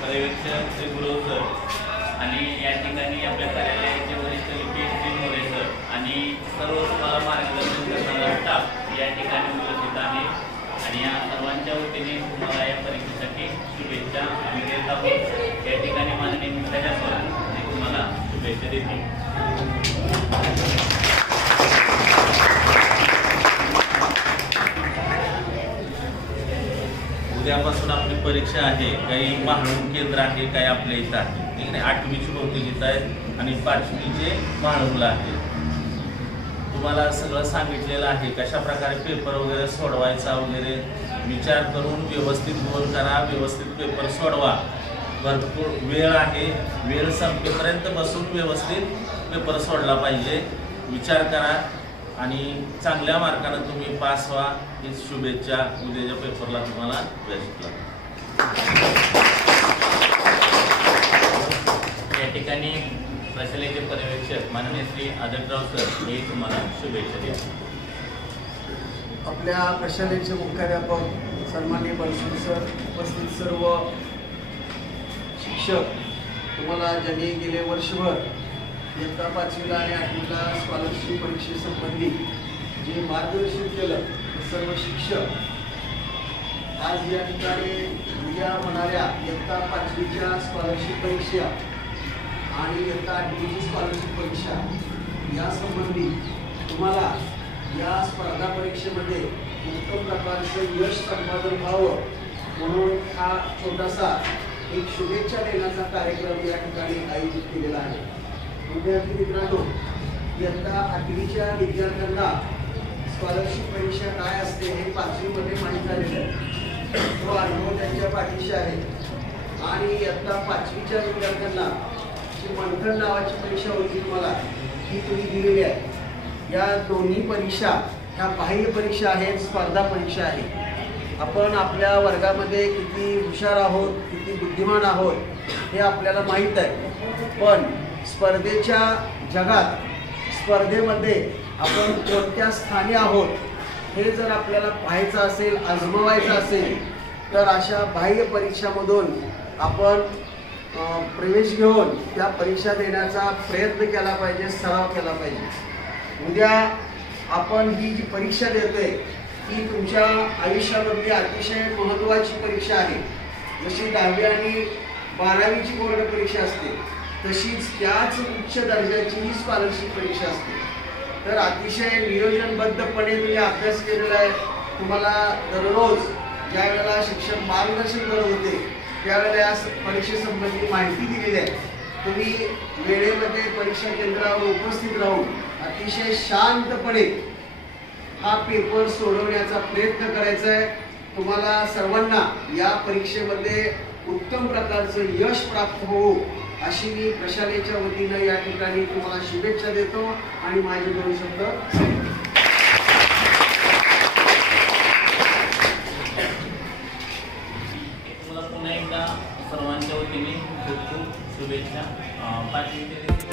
पर्यवेक्षक श्री गुरव सर आणि या ठिकाणी आपल्या कार्यालयाचे वरिष्ठ लिपिक श्री मोरे सर आणि सर्व तुम्हाला मार्गदर्शन करणारा स्टाफ या ठिकाणी उपस्थित आहे. आणि या सर्वांच्या वतीने तुम्हाला या परीक्षेसाठी शुभेच्छा आम्ही देत आहोत. या ठिकाणी माननीय मुख्याध्यापक ते तुम्हाला शुभेच्छा देतील परीक्षा आहे काही महाळून केंद्र आहे काही आपल्या इथं आहे. ठीक आहे आठवीची बहुतेक इथं आहेत आणि पाचवीचे महाळूंगला आहे तुम्हाला सगळं सांगितलेलं आहे. कशा प्रकारे पेपर वगैरे सोडवायचा वगैरे विचार करून व्यवस्थित गोल करा व्यवस्थित पेपर सोडवा. भरपूर वेळ आहे. वेळ संपेपर्यंत बसून व्यवस्थित पेपर सोडला पाहिजे. विचार करा आणि चांगल्या मार्कानं तुम्ही पास व्हा. ही शुभेच्छा उद्याच्या पेपरला तुम्हाला भेटला या प्रशालेचे माननीय श्री आदरराव सर हे तुम्हाला शुभेच्छा द्या आपल्या प्रशालेचे मुख्याध्यापक सन्माननीय बलसूर सर उपस्थित सर्व शिक्षक तुम्हाला ज्यांनी गेले वर्षभर इयत्ता पाचवीला आणि आठवीला स्कॉलरशिप परीक्षेसंबंधी जे मार्गदर्शन केलं ते सर्व शिक्षक आज या ठिकाणी उद्या होणाऱ्या इयत्ता पाचवीच्या स्कॉलरशिप परीक्षा आणि इयत्ता आठवीची स्कॉलरशिप परीक्षा. यासंबंधी तुम्हाला या स्पर्धा परीक्षेमध्ये उत्तम प्रकारचं यश संपादन व्हावं म्हणून हा छोटासा एक शुभेच्छा देण्याचा कार्यक्रम या ठिकाणी आयोजित केलेला आहे. विद्यार्थी मित्रांनो इयत्ता आठवीच्या विद्यार्थ्यांना स्कॉलरशिप परीक्षा काय असते हे पाचवीमध्ये माहीत झालेलं आहे. तो अनुभव त्यांच्या पाठीशी आहे. आणि इयत्ता पाचवीच्या विद्यार्थ्यांना जी मंथन नावाची परीक्षा होती तुम्हाला ही तुम्ही दिलेली आहे. या दोन्ही परीक्षा ह्या बाह्य परीक्षा आहेत स्पर्धा परीक्षा आहे आपण आपल्या वर्गामध्ये किती हुशार आहोत किती बुद्धिमान आहोत हे आपल्याला माहीत आहे. पण स्पर्धेच्या जगात स्पर्धेमध्ये आपण कोणत्या स्थानी आहोत हे जर आपल्याला पाहायचं असेल आजमावायचं असेल तर अशा बाह्य परीक्षामधून आपण प्रवेश घेऊन त्या परीक्षा देण्याचा प्रयत्न केला पाहिजे सराव केला पाहिजे. उद्या आपण ही जी परीक्षा देतोय ही तुमच्या आयुष्यामधली अतिशय महत्त्वाची परीक्षा आहे. जशी दहावी आणि बारावीची बोर्ड परीक्षा असते तशीच त्याच उच्च दर्जाची ही स्कॉलरशिप परीक्षा असते. तर अतिशय नियोजनबद्धपणे तुम्ही अभ्यास केलेला आहे. तुम्हाला दररोज ज्या वेळेला शिक्षक मार्गदर्शन करत होते त्यावेळेला या परीक्षेसंबंधी माहिती दिलेली आहे. तुम्ही वेळेमध्ये परीक्षा केंद्रावर उपस्थित राहून अतिशय शांतपणे हा पेपर सोडवण्याचा प्रयत्न करायचा आहे. तुम्हाला सर्वांना या परीक्षेमध्ये उत्तम प्रकारचं यश प्राप्त होऊ अशी मी प्रशालेच्या वतीनं या ठिकाणी तुम्हाला शुभेच्छा देतो आणि माझे दोन शब्द शुभेच्छा. पाच मिनिटे